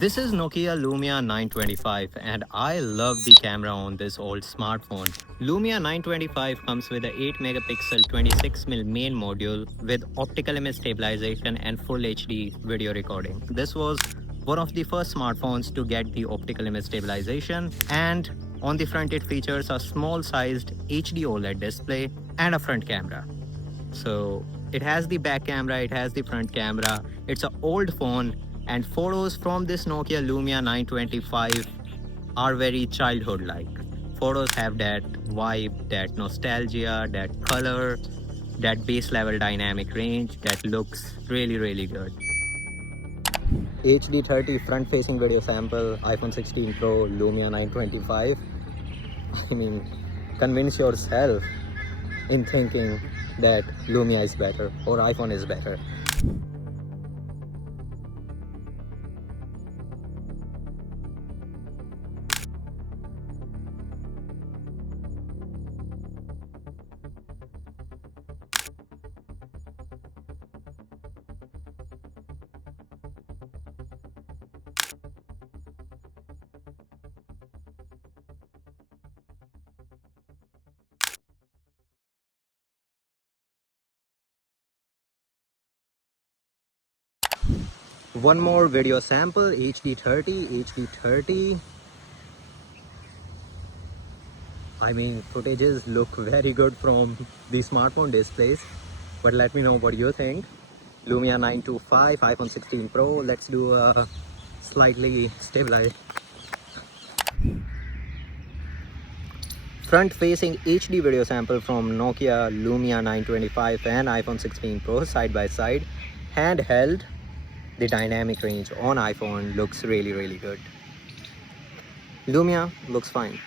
This is Nokia LUMIA 925 and I love the camera on this old smartphone. LUMIA 925 comes with a 8 megapixel 26mm main module with optical image stabilization and full HD video recording. This was one of the first smartphones to get the optical image stabilization, and on the front it features a small sized HD OLED display and a front camera. So it has the back camera, it has the front camera. It's an old phone, and photos from this Nokia Lumia 925 are very childhood like. Photos have that vibe, that nostalgia, that color, that base level dynamic range that looks really, really good. HD30 front facing video sample, iPhone 16 Pro, Lumia 925. I mean, convince yourself in thinking that Lumia is better or iPhone is better. One more video sample, HD30. I mean, footages look very good from the smartphone displays, but let me know what you think. Lumia 925, iPhone 16 Pro. Let's do a slightly stabilized front-facing HD video sample from Nokia Lumia 925 and iPhone 16 Pro side by side. Handheld, the dynamic range on iPhone looks really, really good. Lumia looks fine.